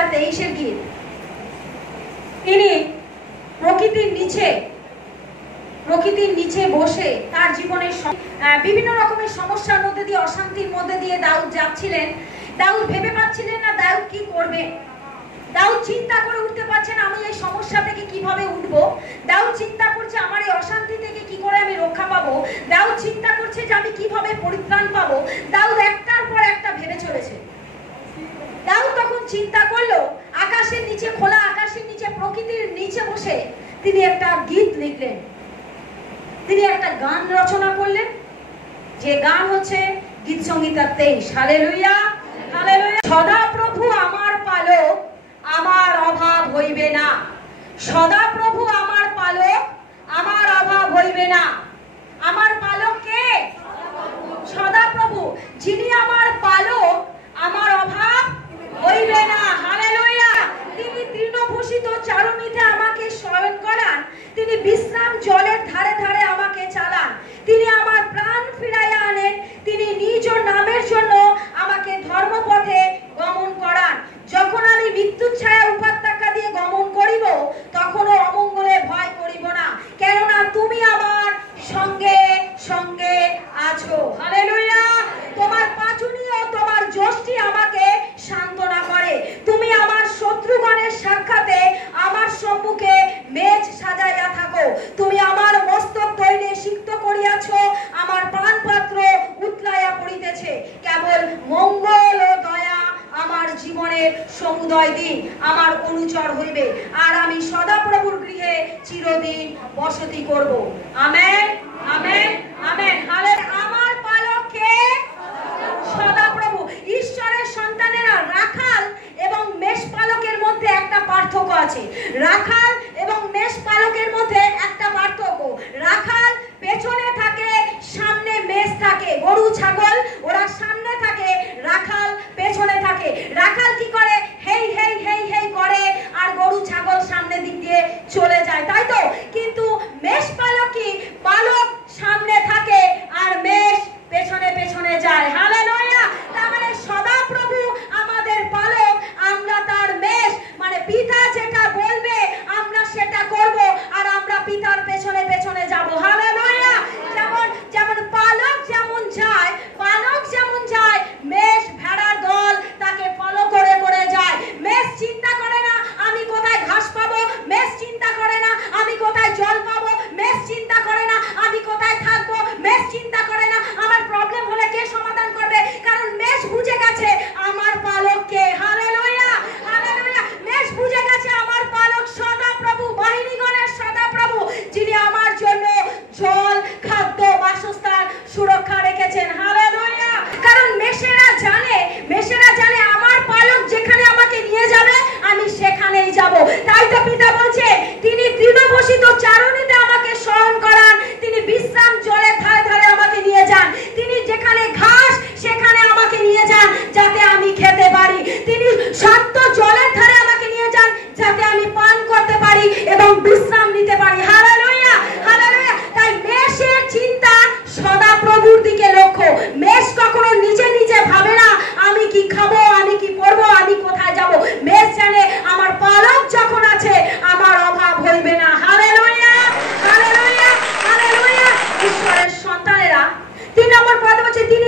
2023-এর গীত। তিনি প্রকৃতির নিচে বসে তার জীবনের বিভিন্ন রকমের সমস্যার মধ্যে দিয়ে, অশান্তির মধ্যে দিয়ে দাউদ যাচ্ছিলেন। দাউদ ভেবে পাচ্ছিলেন না দাউদ কি করবে। দাউদ চিন্তা করে উঠতে পারছে না আমি এই সমস্যা থেকে কিভাবে উঠবো। দাউদ চিন্তা করছে আমার এই অশান্তি থেকে কি করে আমি রক্ষা পাবো। দাউদ চিন্তা করছে যে আমি কিভাবে পরিত্রাণ পাবো। দাউদ একটার পর একটা ভেবে চলেছে। দাউদ তখন চিন্তা করলো আকাশের নিচে, খোলা আকাশের নিচে, প্রকৃতির নিচে বসে তিনি একটা গীত লিখলেন, তিনি একটা গান রচনা করলেন, যে গান হচ্ছে গীত সংহিতা 23। Hallelujah, hallelujah. সদা প্রভু আমার পালক, আমার অভাব হইবে না। সদা প্রভু আমার পালক, আমার অভাব হইবে না। আমার পালক কে? সদা প্রভু। যিনি আমার পালক, আমার অভাব হইবে না। হালেলুয়া। তিনি তৃণভূষিত চারণীতে আমাকে শয়ন করান, তিনি বিশ্রাম জলের ধারে ধারে আমাকে চালান, তিনি আমার প্রাণ ফিরাইয়া আনেন, তিনি নিজ নামের জন্য আমাকে ধর্মপথে গমন করান। যখন আমি মৃত্যুর ছায়া উপত্যকা দিয়ে গমন করিব, তখনও অমঙ্গলে ভয় করিব না, কেননা তুমি আমার সঙ্গে সঙ্গে আছো। হালেলুয়া। তোমার পাঁচুনি ও তোমার যষ্টি আমাকে সান্ত্বনা করে। তুমি আমার শত্রুগণের সাক্ষাতে আমার সম্মুখে মেজ সাজাইয়া থাকো। তুমি আমার মস্তক তৈলে সিক্ত করিয়াছ, আমার প্রাণপাত্র উতলাইয়া পড়িতেছে। কেবল মঙ্গল ও দয়া আমার জীবনের সমুদয় দিন আমার অনুচর হইবে, আর আমি সদাপ্রভুর গৃহে চিরদিন বসতি করব। Amen, amen, amen. হালেলুয়া। আমার পালক কে? সদাপ্রভু। ঈশ্বরের সন্তানেরা রাখাল এবং মেষপালকের মধ্যে একটা পার্থক্য আছে। রাখাল এবং মেষপালকের মধ্যে একটা পার্থক্য। রাখাল পেছনে থাকে, সামনে মেষ থাকে। গরু ছাগল ওরা সামনে থাকে, রাখাল পেছনে থাকে। রাখাল কি করে? হেই হেই হেই হেই করে, আর গরু ছাগল সামনে দিক দিয়ে চলে যায়, তাই তো? কিন্তু মেষপালক কি? পালক সামনে থাকে আর মেষ পেছনে পেছনে যায়। হালেলুয়া। তার মানে সদাপ্রভু আমাদের পালক, আমরা তার মেষ। মানে পিতা যেটা বলবে আমরা সেটা করব, আর আমরা পিতার পেছনে পেছনে যাব। হালেলুয়া। যেমন পালক যেমন যায়, মেষ ভেড়ার দল তাকে ফলো করে করে যায়। মেষ চিন্তা করে না আমি কোথায় ঘাস পাবো, মেষ চিন্তা করে না আমি কোথায় জল পাবো, মেষ চিন্তা করে না আমি কোথায় থাকবো, মেষ চিন্তা করে না আমার প্রবলেম হলে কে সমাধান করবে, কারণ মেষ বুঝে গেছে আমার পালক কে। Hallelujah, hallelujah. মেষ বুঝে গেছে আমার পালক সদাপ্রভু, বাহিনীগণের সদাপ্রভু, যিনি আমার জন্য জল, খাদ্য, বাসস্থান, সুরক্ষা রেখেছেন। হালেলুয়া। কারণ মেষেরা জানে আমার পালক যেখানে আমাকে নিয়ে যাবে আমি সেখানেই যাব। তাই তো পিতা বলছে তিনি তৃণভূষিত চারণীতে আমাকে শয়ন করান, তিনি বিশ্রাম জলের ধারে ধারে আমাকে নিয়ে যান, তিনি যেখানে ঘাস সেখানে আমাকে নিয়ে যান যাতে আমি খেতে পারি, তিনি শান্ত জলের ধারে আমাকে নিয়ে যান যাতে আমি পান করতে পারি এবং বিশ্রাম নিতে পারি। Hallelujah, hallelujah. তাই মেষের চিন্তা সদাপ্রভুর দিকে লক্ষ্য। মেষ কখনো নিজে নিজে ভাবে না আমি কি খাবো, আমি কি পরবো, আমি কোথায় যাব। মেষ জানে আমার পালক যখন আছে আমার অভাব হইবে না। Hallelujah, hallelujah, hallelujah. ঈশ্বরের সন্তানেরা 3 নম্বর পদ বলছে তিনি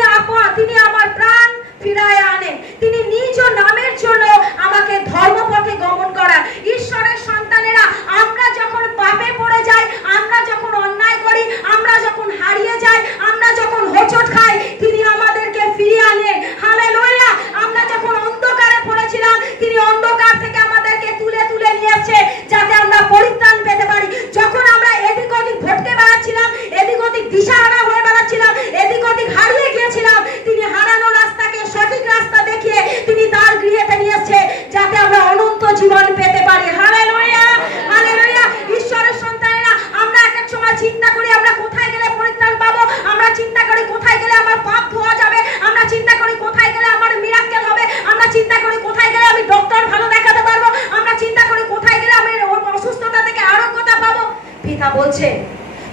আমার প্রাণ ফিরাইয়া আনেন, তিনি নিজ নামের জন্য আমাকে ধর্মপথে গমন করান। ঈশ্বরের সন্তানেরা আমরা যখন পাপে পড়ে যাই, আমরা যখন অন্যায় করি, আমরা যখন হারিয়ে যাই, আমরা যখন হোঁচট খাই, তিনি আমাদেরকে ফিরিয়ে আনেন। হালেলুয়া। আমরা যখন অন্ধকারে পড়েছিলাম, তিনি অন্ধকার থেকে আমাদেরকে তুলে তুলে নিয়ে আসছে যাতে আমরা পরিত্রাণ পেতে পারি। যখন আমরা এদিক ওদিক ভটকে বেড়াচ্ছিলাম, এদিক ওদিক দিশাহারা হয়ে বেড়াচ্ছিলাম, এদিক ওদিক হারিয়ে গিয়েছিলাম, তিনি হারানো রাস্তাকে সঠিক রাস্তা দেখিয়ে তিনি তার গৃহেতে নিয়ে আসছে যাতে আমরা অনন্ত জীবন পেতে পারি। Hallelujah, hallelujah. ঈশ্বরের সন্তানেরা আমরা এক এক সময় চিন্তা করি আমরা কোথায় গেলে পরিত্রাণ পাবো, আমরা চিন্তা করি কোথায় গেলে আমার পাপ ধোয়া যাবে, আমরা চিন্তা করি কোথায় গেলে আমার মিরাক্কেল হবে, আমরা চিন্তা করি কোথায় গেলে আমি ডক্টর ভালো দেখাতে পারবো, আমরা চিন্তা করি কোথায় গেলে আমি অসুস্থতা থেকে আরোগ্যতা পাবো। পিতা বলছে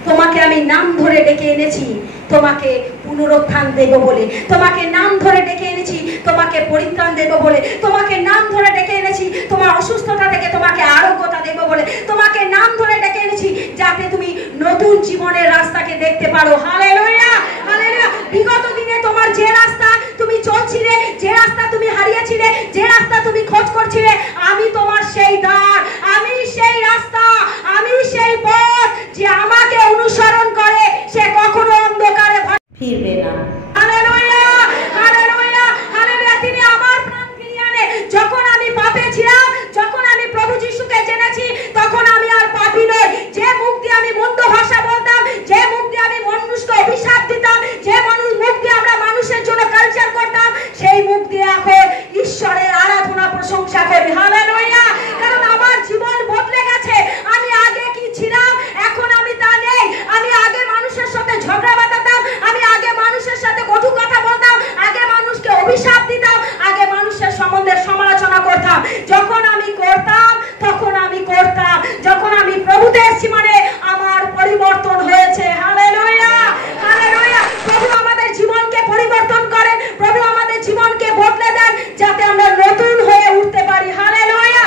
তোমাকে আমি নাম ধরে ডেকে এনেছি তোমাকে পুনরুত্থান দেব বলে, তোমাকে নাম ধরে ডেকে এনেছি তোমাকে পরিত্রাণ দেব বলে, তোমাকে নাম ধরে ডেকে এনেছি রাস্তা তুমি খোঁজ করছিলে, আমি তোমার সেই দ্বার, আমি সেই রাস্তা, আমি সেই পথ। যে আমাকে অনুসরণ করে সে কখনো অন্ধকারে ফিরবে না। Hallelujah, hallelujah, hallelujah. তিনি আমার প্রাণ ফিরিয়ে আনে। যখন আমি পাপে ছিলাম, যখন আমি প্রভু যিশুকে জেনেছি, তখন আমি আর পাপী নই। যে মুখ দিয়ে আমি মন্দ ভাষা বলতাম, যে মুখ দিয়ে আমি মানুষকে অভিশাপ দিতাম, যে মুখ দিয়ে আমরা মানুষের জন্য কালচার করতাম, সেই মুখ দিয়ে এখন ঈশ্বরের আরাধনা প্রশংসা করি। হালেলুয়া। কারণ আমার জীবন বদলে গেছে। আমি আগে কি ছিলাম এখন আমি তা নেই। আমি আগে মানুষের সাথে ঝগড়া বাঁধাতাম, আমি আগে মানুষের সাথে কটু কথা বলতাম, আগে মানুষকে অভিশাপ দিতাম, আগে মানুষের সম্বন্ধে সমালোচনা করতাম। যখন আমি করতাম তখন আমি করতাম, যখন আমি প্রভুতে এসেছি মানে আমার পরিবর্তন হয়েছে। Hallelujah, hallelujah. প্রভু আমাদের জীবনকে পরিবর্তন করেন, প্রভু আমাদের জীবনকে বদলে দেন, যাতে আমরা নতুন হয়ে উঠতে পারি। হালেলুয়া।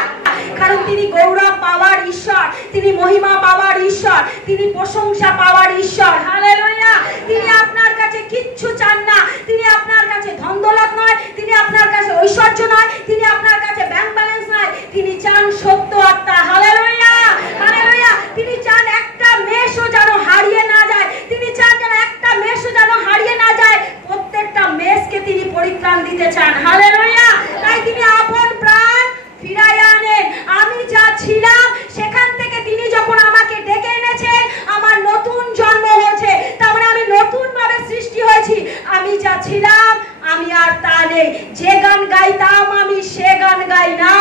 কারণ তিনি গৌরব পাওয়ার ঈশ্বর, তিনি মহিমা পাওয়ার ঈশ্বর, তিনি প্রশংসা পাওয়ার ঈশ্বর। হালেলুয়া। তিনি আপনার কাছে কিচ্ছু চান না। তিনি আপনার কাছে ধন দৌলত নয়, তিনি আপনার কাছে ঐশ্বর্য নয়, তিনি আপনার কাছে ব্যাংক ব্যালেন্স নয়, তিনি চান সত্য আত্মা। Hallelujah, hallelujah. তিনি চান একটা মেষও যেন হারিয়ে না যায়, তিনি চান যেন একটা মেষও যেন হারিয়ে না যায়। প্রত্যেকটা মেষকে তিনি পরিত্রাণ দিতে চান। হালেলুয়া। তাই তিনি আপন প্রাণ ফিরাইয়া আনেন। আমি যা ছিলাম সেখান থেকে তিনি যখন আমাকে ডেকে এনেছেন, আমার নতুন জন্ম হয়েছে, তার মানে আমি নতুন ভাবে সৃষ্টি হয়েছি। আমি যা ছিলাম আমি আর তা নেই। যে গান গাইতাম আমি সে গান গাই না,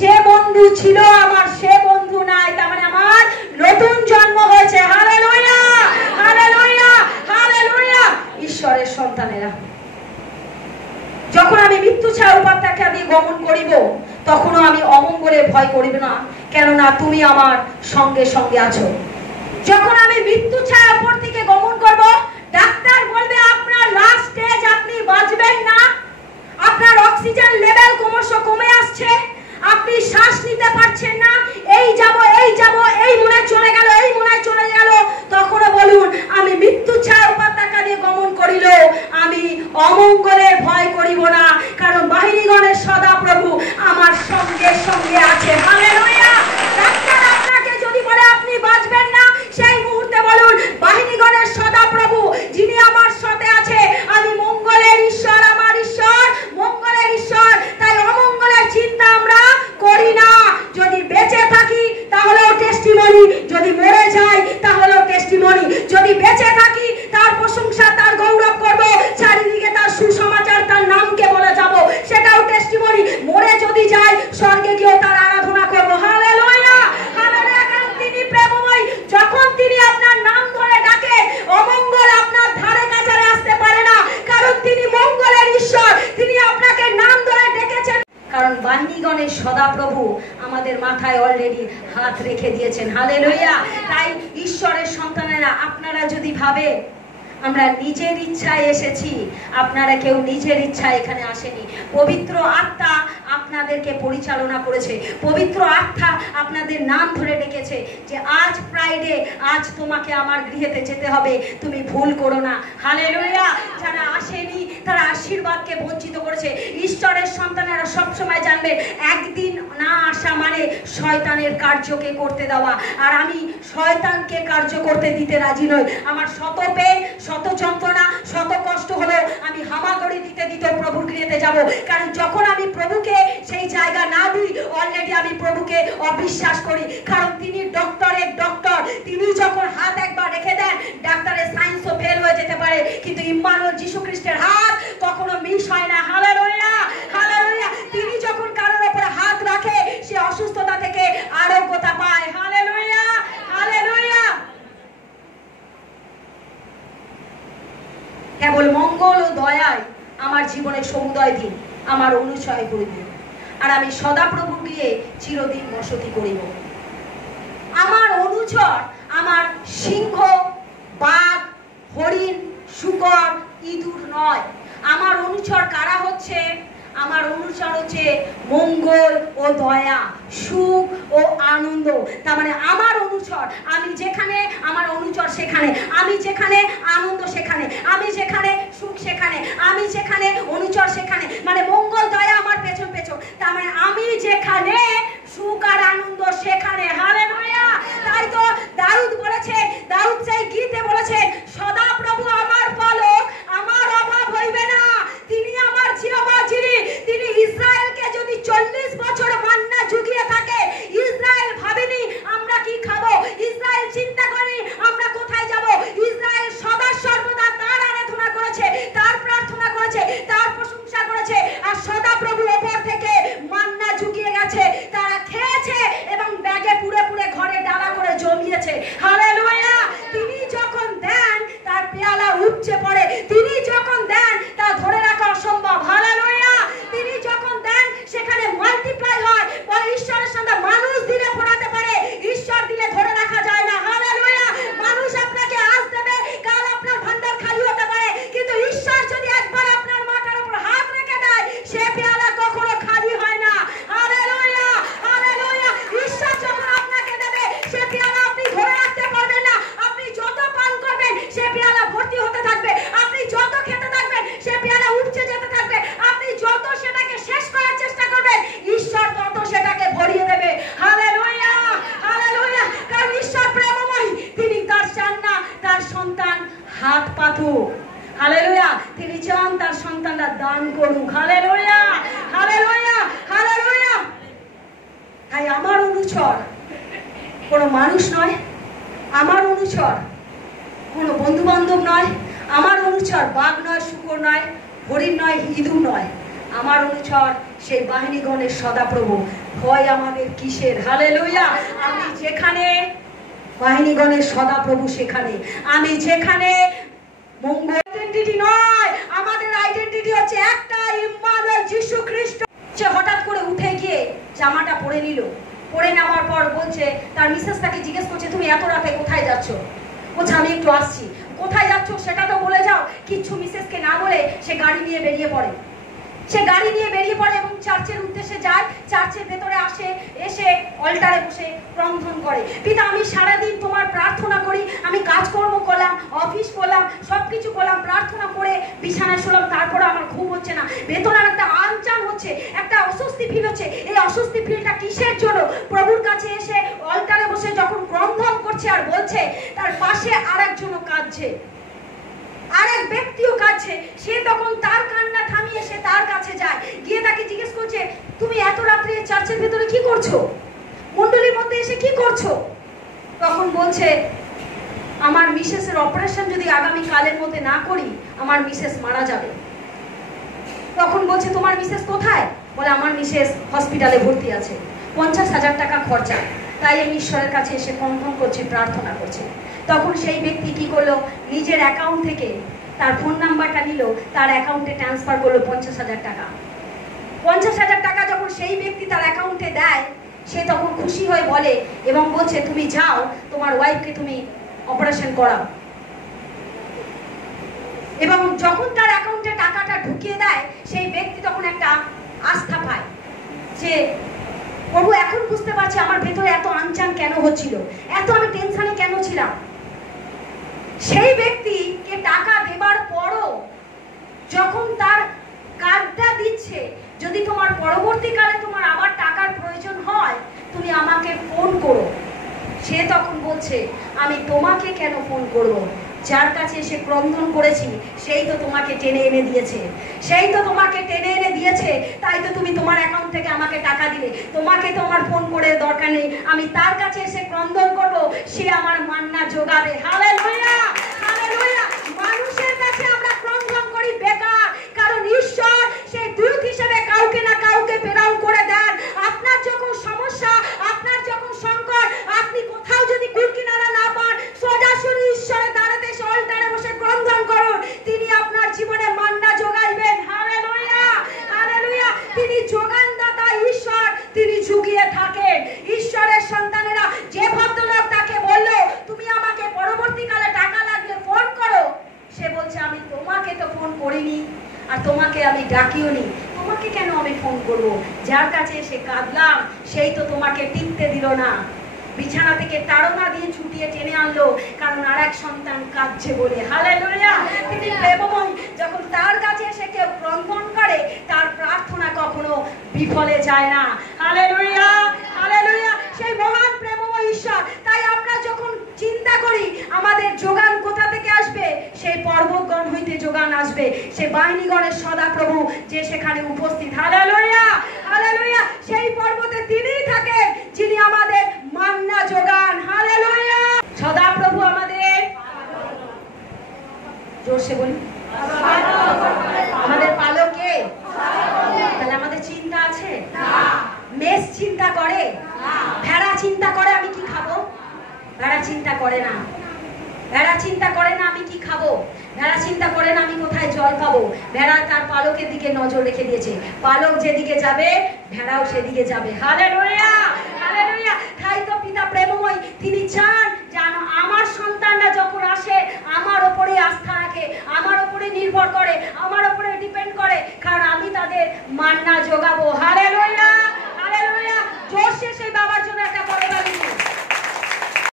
যে বন্ধু ছিল আমার সে বন্ধু নাই, তার মানে আমার নতুন জন্ম হয়েছে। Hallelujah, hallelujah, hallelujah. ঈশ্বরের সন্তানেরা, যখন আমি মৃত্যু ছায়া উপত্যকা দিয়ে গমন করিব, তখনও আমি অমঙ্গলের ভয় করিব না, কেননা তুমি আমার সঙ্গে সঙ্গে আছো। যখন আমি মৃত্যু ছায়া উপর থেকে গমন করব, ডাক্তার বলবে আপনার লাস্ট স্টেজ, আপনি বাঁচবেন না, আপনার অক্সিজেন লেভেল ক্রমশ কমে আসছে, আপনি শ্বাস নিতে পারছেন না, এই যাব এই যাব, এই মনে চলে গেল, এই মনে চলে গেল, তখনও বলুন আমি মৃত্যু ছায়া উপত্যকা দিয়ে গমন করিল, আমি অমঙ্গলের ভয় করিব না, কারণ বাহিনীগণের সদা প্রভু আমার সঙ্গে সঙ্গে আছে। হালেলুয়া। ডাক্তার আপনাকে যদি বলে আপনি বাঁচবেন না, সেই মুহূর্তে বলুন বাহিনীগণের সদা প্রভু যিনি আমার সাথে আছে, আমি মঙ্গলের ঈশ্বর, আমার ঈশ্বর মঙ্গলের ঈশ্বর। তাই অমঙ্গলের চিন্তা আমরা করি না। যদি বেঁচে থাকি তাহলেও টেস্টিমনি, যদি মরে যাই তাহলেও টেস্টিমনি। যদি বেঁচে থাকি তার প্রশংসা, তার গৌরব করব, চারিদিকে তার সুসমাচার, তার নামকে বলে যাব, সেটাও টেস্টিমনি। মরে যদি যাই স্বর্গে গিয়েও তার আরাধনা করব। Hallelujah, hallelujah. কারণ তিনি প্রেমময়। যখন তিনি আপনার নাম ধরে ডাকে, অমঙ্গল আপনার ধারে কাছে আসতে পারে না, কারণ তিনি মঙ্গলের ঈশ্বর, তিনি আপনাকে নাম ধরে ডেকেছেন। কারণ বাহিনীগণের সদা প্রভু আমাদের মাথায় অলরেডি হাত রেখে দিয়েছেন। হালেলুয়া। তাই ঈশ্বরের সন্তানেরা, আপনারা যদি ভাবে আমরা নিজের ইচ্ছায় এসেছি, আপনারা কেউ নিজের ইচ্ছায় এখানে আসেনি। পবিত্র আত্মা আপনাদেরকে পরিচালনা করেছে, পবিত্র আত্মা আপনাদের নাম ধরে ডেকেছে যে আজ ফ্রাইডে, আজ তোমাকে আমার গৃহেতে যেতে হবে, তুমি ভুল করো না। হালেলুয়া। যারা আসেনি তারা আশীর্বাদকে বঞ্চিত করেছে। ঈশ্বরের সন্তানেরা সবসময় জানবে একদিন না আসা মানে শয়তানের কার্যকে করতে দেওয়া, আর আমি শয়তানকে কার্য করতে দিতে রাজি নই। আমার শত পেন, শত যন্ত্রণা, শত কষ্ট হলেও আমি হামাগুড়ি দিতে দিতে প্রভুর গৃহেতে যাব। কারণ যখন আমি প্রভুকে সেই জায়গা না দিই, অলরেডি আমি প্রভুকে অবিশ্বাস করি। কারণ তিনি ডক্টরের ডক্টর, তিনি যখন হাত একবার রেখে দেন, ডাক্তারের সায়েন্সও ফেল হয়ে যেতে পারে, কিন্তু ইম্মানুয়েল যীশু খ্রিস্টের হাত কখনো মিস হয় না। Hallelujah, hallelujah. তিনি যখন কারোর উপরে হাত রাখে, সে অসুস্থতা থেকে আরোগ্যতা পায়। Hallelujah, hallelujah. কেবল মঙ্গল ও দয়ায় আমার জীবনে সমুদয় দিন আমার অনুচয় করিবে, আর আমি সদাপ্রভু গিয়ে চিরদিন বসতি করিব। আমার অনুচর আমার সিংহ, বাঘ, হরিণ, শূকর, ইঁদুর নয়। আমার অনুচর কারা হচ্ছে? আমার অনুচর হচ্ছে মঙ্গল ও দয়া, সুখ ও আনন্দ। তার মানে আমার অনুচর, আমি যেখানে আমার অনুচর সেখানে, আমি যেখানে আনন্দ সেখানে, আমি যেখানে সুখ সেখানে, আমি যেখানে অনুচর সেখানে, মানে মঙ্গল দয়া আমার পেছন পেছন। তার মানে আমি যেখানে সুখ আর আনন্দ সেখানে। হালেলুয়া। তাই তো দাউদ বলেছে, দাউদ সেই গীতে বলেছে, সদা প্রভু আমার পালক, আমার অভাব হইবে না। তিনি আমার জিহ্বা যিনি, তিনি ইসরায়েলকে যদি 40 বছর মান্না জুগিয়ে থাকে, ইসরায়েল ভাবেনি আমরা কি খাবো, ইসরায়েল চিন্তা করেনি আমরা কোথায় যাব, ইসরায়েল সদা সর্বদা তার আরাধনা করেছে, তার প্রার্থনা করেছে, তার প্রশংসা করেছে, আর সদা প্রভু ওপর থেকে মান্না জুগিয়ে গেছে, তারা খেয়েছে এবং ব্যাগে পুরে পুরে ঘরে ডালা করে জমিয়েছে। হালেলুয়া। তিনি যখন দেন তার পেয়ালা উপচে পড়ে, তিনি যখন দেন তা ধরে রাখা অসম্ভব। হালেলুয়া। তিনি যখন দেন সেখানে মাল্টিপ্লাই হয়। বলে ঈশ্বরের সঙ্গে মানুষ দিলে ফোরাতে পারে, ঈশ্বর দিলে ধরে রাখা যায় না। হালেলুয়া। মানুষ আপনাকে আজ দেবে, কাল আপনার ভান্ডার খালি হতে পারে, কিন্তু ঈশ্বর যদি একবার আপনার মাথার উপর হাত রেখে দেয়, সে পেয়ালা কখনো খালি হয় না। হালেলুয়া। হালেলুয়া। ঈশ্বর যখন আপনাকে দেবে, সে পেয়ালা আপনি ধরে রাখতে পারবেন না। আপনি যত পান করবেন সে পেয়ালা ভর্তি হতে থাকবে, আপনি যত খেতে থাকবেন সে পেয়ালা উঠছে যেতে থাকবে, আপনি যত সেটাকে শেষ করার চেষ্টা করবেন ঈশ্বর তত সেটাকে ভরিয়ে দেবে। হালেলুয়া। হালেলুয়া। কারণ ঈশ্বর প্রেমময়, তিনি তার চান না তার সন্তান হাত পাতুক। হালেলুয়া। তিনি চান তার সন্তানরা দান করুক। হালেলুয়া। হালেলুয়া। হালেলুয়া। তাই আমার অনুচর কোনো মানুষ নয়, আমার অনুচর কোনো বন্ধু বান্ধব নয়, আমার অনুচর বাঘ নয়, শুকর নয়, হরিণ নয়, ইঁদুর নয়, আমার অনুচর সেই বাহিনীগণের সদাপ্রভু। ভয় আমাদের কিসের? হালেলুয়া। আমি যেখানে বাহিনীগণের সদাপ্রভু সেখানে, আমি যেখানে মঙ্গল। আইডেন্টিটি নয়, আমাদের আইডেন্টিটি হচ্ছে একটা, ইম্মানুয়েল, যিশু খ্রিস্ট। সে হঠাৎ করে উঠে গিয়ে জামাটা পরে নিল, পরে নেওয়ার পর বলছে, তার মিসেস তাকে জিজ্ঞেস করছে, তুমি এত রাতে কোথায় যাচ্ছ? বলছে আমি একটু আসছি। কোথায় যাচ্ছ সেটা তো বলে যাও। কিচ্ছু মিসেসকে না বলে সে গাড়ি নিয়ে বেরিয়ে পড়ে। সে গাড়ি নিয়ে বেরিয়ে পড়ে এবং চার্চের উদ্দেশ্যে যায়। চার্চের ভেতরে আসে, এসে অল্টারে বসে ক্রন্দন করে, পিতা আমি সারাদিন তোমার প্রার্থনা করি, আমি কাজকর্ম করলাম, অফিস করলাম, সবকিছু করলাম, প্রার্থনা করে বিছানায় শুলাম, তারপরে আমার ঘুম হচ্ছে না, ভেতরে একটা আনচান হচ্ছে, একটা অস্বস্তি ফিল হচ্ছে। এই অস্বস্তি ফিলটা কিসের জন্য? প্রভুর কাছে এসে অল্টারে বসে যখন ক্রন্দন করছে আর বলছে, তার পাশে আরেকজনও কাঁদছে, আরেক ব্যক্তিও কাছে, সে তখন তার কান্না থামিয়ে সে তার কাছে যায়, গিয়ে তাকে জিজ্ঞেস করছে, তুমি এত রাত্রে চার্চের ভেতরে কি করছো, মন্ডলীর মধ্যে এসে কি করছো? তখন বলছে, আমার মিসেসের অপারেশন যদি আগামী কালের মধ্যে না করি, আমার মিসেস মারা যাবে। তখন বলছে, তোমার মিসেস কোথায়? বলে, আমার মিসেস হসপিটালে ভর্তি আছে, 50,000 টাকা খরচা, তাই আমি ঈশ্বরের কাছে এসে কনফার্ম করছি, প্রার্থনা করছি। তখন সেই ব্যক্তি কি করলো, নিজের অ্যাকাউন্ট থেকে তার ফোন নাম্বারটা নিল, তার অ্যাকাউন্টে ট্রান্সফার করলো 50,000 টাকা। 50,000 টাকা যখন সেই ব্যক্তি তার অ্যাকাউন্টে দেয়, সে তখন খুশি হয়ে বলে এবং বলছে, তুমি যাও, তোমার ওয়াইফকে তুমি অপারেশন করাও। এবং যখন তার অ্যাকাউন্টে টাকাটা ঢুকিয়ে দেয়, সেই ব্যক্তি তখন একটা আস্থা পায় যে প্রভু, এখন বুঝতে পারছি আমার ভেতরে এত আনচান কেন হচ্ছিল, এত আমি টেনশনে কেন ছিলাম। সেই ব্যক্তিকে টাকা দেবার পরও যখন তার কার্ডটা দিচ্ছে, যদি তোমার পরবর্তীকালে তোমার আবার টাকার প্রয়োজন হয়, তুমি আমাকে ফোন করো। সে তখন বলছে, আমি তোমাকে কেন ফোন করব, যার কাছে এসে ক্রন্দন করেছি সেই তো তোমাকে টেনে এনে দিয়েছে, সেই তো তোমাকে টেনে এনে দিয়েছে, তাই তো তুমি তোমার অ্যাকাউন্ট থেকে আমাকে টাকা দিলে, তোমাকে তো আমার ফোন করে দরকার নেই, আমি তার কাছে এসে ক্রন্দন করব, সে আমার মান্না যোগাবে। হালেলুয়া। হালেলুয়া। মানুষের কাছে আমরা ক্রন্দন করি বেকার, কারণ ঈশ্বর সেই দূত হিসেবে কাউকে না কাউকে প্রেরণ করে দেন। আপনার যখন সমস্যা, আপনার যখন সংকট, আপনি কোথাও যদি কুল কিনারা না পান, সোজাসুরি ঈশ্বরের দ্বারাতে অল্টারে বসে ক্রন্দন করুন, তিনি আপনার জীবনে মান্না যোগাইবেন। হালেলুয়া। হালেলুয়া। তিনি যোগানদাতা ঈশ্বর, তিনি যুগিয়ে থাকেন। ঈশ্বরের সন্তানেরা, যে ভদ্রলোক তাকে বলল, তুমি আমাকে পরবর্তীকালে টাকা লাগলে ফোন করো, সে বলছে, আমি তোমাকে তো ফোন করিনি আর তোমাকে আমি ডাকিও নি, তোমাকে কেন আমি ফোন করব, যার কাছে এসে কাঁদলাম সেই তো তোমাকে টিকতে দিল না, বিছানা থেকে তাড়না দিয়ে ছুটিয়ে টেনে আনলো, কারণ আর এক সন্তান কাঁদছে বলে। হালেলুয়া। তিনি প্রেমময়। যখন তার কাছে এসে কেউ ক্রন্দন করে তার প্রার্থনা কখনো বিফলে যায় না। Hallelujah, hallelujah. সেই মহান প্রেমময় ঈশ্বর। তাই আমরা যখন চিন্তা করি আমাদের যোগান কোথা থেকে আসবে, সেই পর্বতগণ হইতে যোগান আসবে, সে বাহিনীগণের সদাপ্রভু যে সেখানে উপস্থিত। Hallelujah, hallelujah. সেই পর্বতে তিনিই থাকেন যিনি আমাদের মান্না যোগান। হালেলুয়া। সদাপ্রভু আমাদের, জোরসে বলি, আমাদের পালক কে? তাহলে আমাদের চিন্তা আছে? মেষ চিন্তা করে? ভেড়া চিন্তা করে আমি কি খাবো? ভেড়া চিন্তা করে না। ভেড়া চিন্তা করে না আমি কি খাবো। ভেড়া চিন্তা করে না আমি কোথায় জল পাবো। ভেড়া তার পালকের দিকে নজর রেখে দিয়েছে। পালক যেদিকে যাবে ভেড়াও সেদিকে যাবে। Hallelujah, hallelujah. তাই তো পিতা প্রেমময়, তিনি চান যেন আমার সন্তানরা যখন আসে আমার ওপরে আস্থা রাখে, আমার ওপরে নির্ভর করে, আমার ওপরে ডিপেন্ড করে, কারণ আমি তাদের মান্না যোগাবো। হালেলুয়া।